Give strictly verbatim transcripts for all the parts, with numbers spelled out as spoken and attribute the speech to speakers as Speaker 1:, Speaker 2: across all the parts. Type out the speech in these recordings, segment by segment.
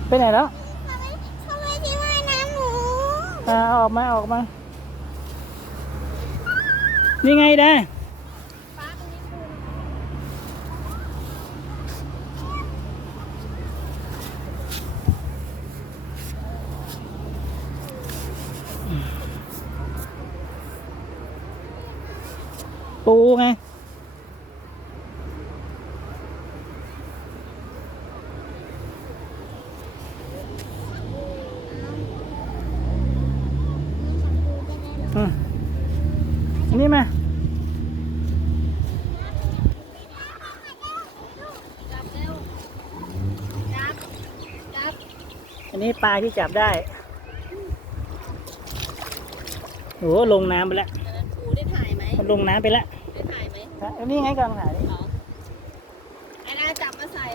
Speaker 1: ไปไหนแล้ว
Speaker 2: เขาไม่เขาไม่ที่ว่ายน้ำหนู
Speaker 1: อ่าออกมาออกมานี่ไงได้ปูไงอืมอันนี้มาอันนี้ปลาที่จับได้โอ้ลงน้ำไปแล้ว
Speaker 2: ปูได้ถ่ายไหม
Speaker 1: มันลงน้ำไปแล้ว
Speaker 2: ได้ถ่ายไหม
Speaker 1: อันนี้ไงกำลังถ่ายนี่
Speaker 2: ไอ้นาจับมาใส่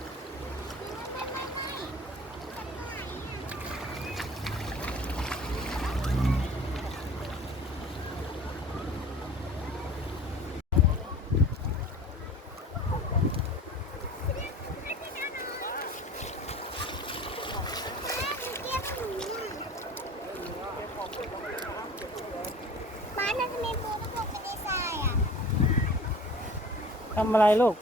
Speaker 2: บ้านน่าจะมีปูทุกคนไม่ได้ใส่อ่ะ
Speaker 1: ทำอะไรลูก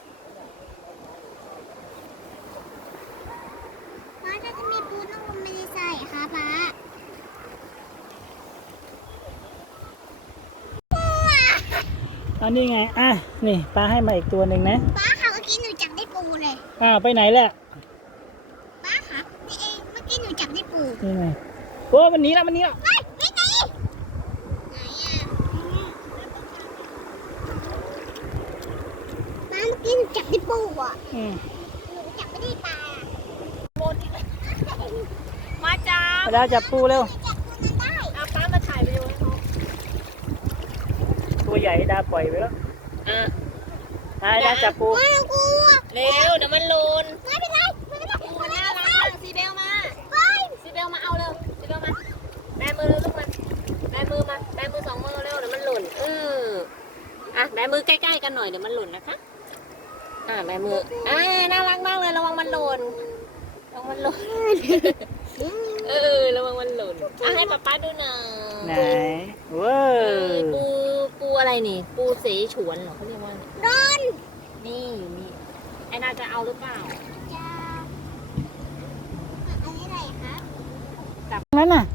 Speaker 2: บ้านน่าจะมีปูทุกคนไม่ได้ใส่ค่ะป้า
Speaker 1: อันนี้ไงอ่ะนี่ปลาให้มาอีกตัวหนึ่งนะ
Speaker 2: ป้าค่ะเมื่อกี้หนูจับได้ปูเลย
Speaker 1: อ่าไปไหนแหละ
Speaker 2: ป้าค่ะนี่เองเมื่อกี้หนูจับได้ปู
Speaker 1: นี่ไงโอ้มันหนีแล้วมันหนีแล้ว
Speaker 2: เฮ้ยไม่หนีไหนอ่ะป้าเมื่อกี้หนูจับได้ปูอ่ะ
Speaker 1: อืม
Speaker 2: หนูจับไม่ได้ปลาหมดมาจ้า
Speaker 1: มาแล้วจับปูเร็ว
Speaker 2: จับปูนั้นได้เอาป้ามาถ่ายวิดีโอให้เขา
Speaker 1: ตัวใหญ่ดาปล่อยไปแล้ว
Speaker 2: อ่ะ
Speaker 1: อ่าดาจับปู
Speaker 2: ไม่กลัวเร็วเดี๋ยวมันหล่นไม่เป็นไรไม่เป็นไรปูมันน่ารักซีเบลมาซีเบลมาเอาเร็วซีเบลมาแบมือเร็วลูกมันแบมือมาแบมือสองมือเร็วเดี๋ยวมันหล่นเอออ่ะแบมือใกล้ๆกันหน่อยเดี๋ยวมันหล่นนะคะอ่ะแบมืออ่าน่ารักมากเลยระวังมันหล่นระวังมันหล่นเออระวังมันหล่นอ่ะให้ป๊าป๊าดูหน่อย
Speaker 1: ไหนว้า
Speaker 2: ปูปูอะไรนี่ปูเสฉวนเหรอเขาเรียกว่าโดนนี่นี่ไอ้น่าจะเอาหรือเปล่าจะอันนี้อะไรครับ
Speaker 1: จับนั้นน่ะ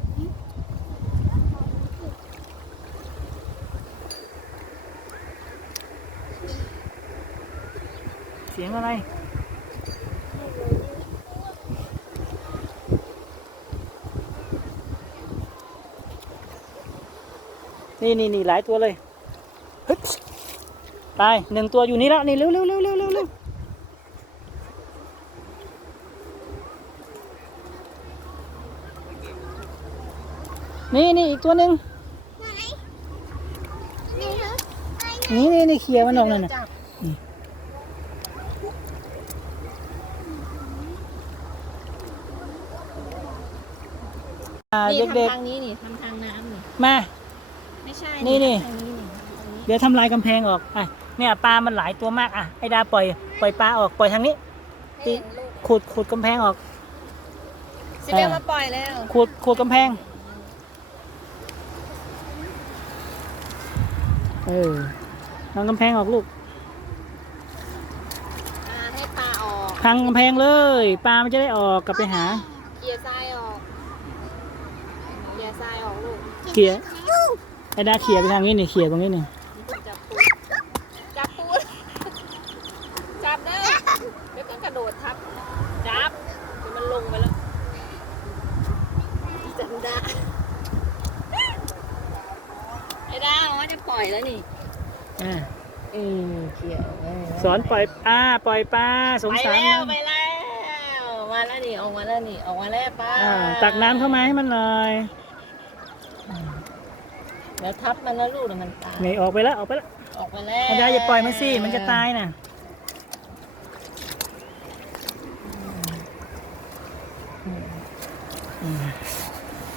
Speaker 1: เสียงอะไรนี่นี่นี่หลายตัวเลยฮึตายหนึ่งตัวอยู่นี่แล้วนี่เร็วเร็วเร็วเร็วเร็วเร็วนี่นี่อีกตัวหนึ่งนี่นี่นี่เขี่ยมันออกเลยนะ
Speaker 2: นี่ทำทางนี้นี่ทำทางน้ำนี่
Speaker 1: มา
Speaker 2: ไม่ใช่
Speaker 1: นี่นี่เดี๋ยวทำลายกำแพงออกอ่ะเนี่ยปลามันหลายตัวมากอ่ะไอ้ดาปล่อยปล่อยปลาออกปล่อยทางนี้ตีขุดขุดกำแพงออก
Speaker 2: ซิเบลมาปล่อยแล้ว
Speaker 1: ขุดขุดกำแพงเออทางกำแพงออกลูก
Speaker 2: ให้ปลาออก
Speaker 1: ทางกำแพงเลยปลามันจะได้ออกกลับไปหา
Speaker 2: เขี่ยทรายออกเขี่ยทรายออกลูก
Speaker 1: เขี่ยไอ้ดาเขี่ยไปทางนี้นี่เขี่ยตรงนี้นี่
Speaker 2: จับปูจับปูจับเด้อเดี๋ยวก็กระโดดทับจับเดี๋ยวมันลงไปแล้วจำได้ไอ้ดาวว่าจะปล่อยแล้วนี่
Speaker 1: อ่า
Speaker 2: อืมเขี่ย
Speaker 1: สอนปล่อยปลาปล่อยปลาสงสาร
Speaker 2: ไปแล้วไปแล้วมาแล้วนี่ออกมาแล้วนี่ออกมาแล้วป้า
Speaker 1: ตักน้ำเข้ามาให้มันเลย
Speaker 2: แล้วทับมันแล้วลูกเดี๋ยวมันตาย
Speaker 1: นี่ออกไปแล้วออกไปแล้ว
Speaker 2: ออกไปแล้ว
Speaker 1: อาจารย์อย่าปล่อยมันสิมันจะตายน่ะ
Speaker 2: ไป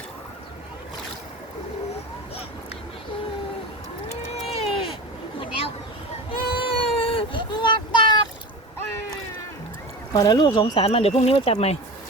Speaker 2: แล้วหมดแล้ว
Speaker 1: พอแล้วลูกสงสารมันเดี๋ยวพรุ่งนี้มาจับใหม่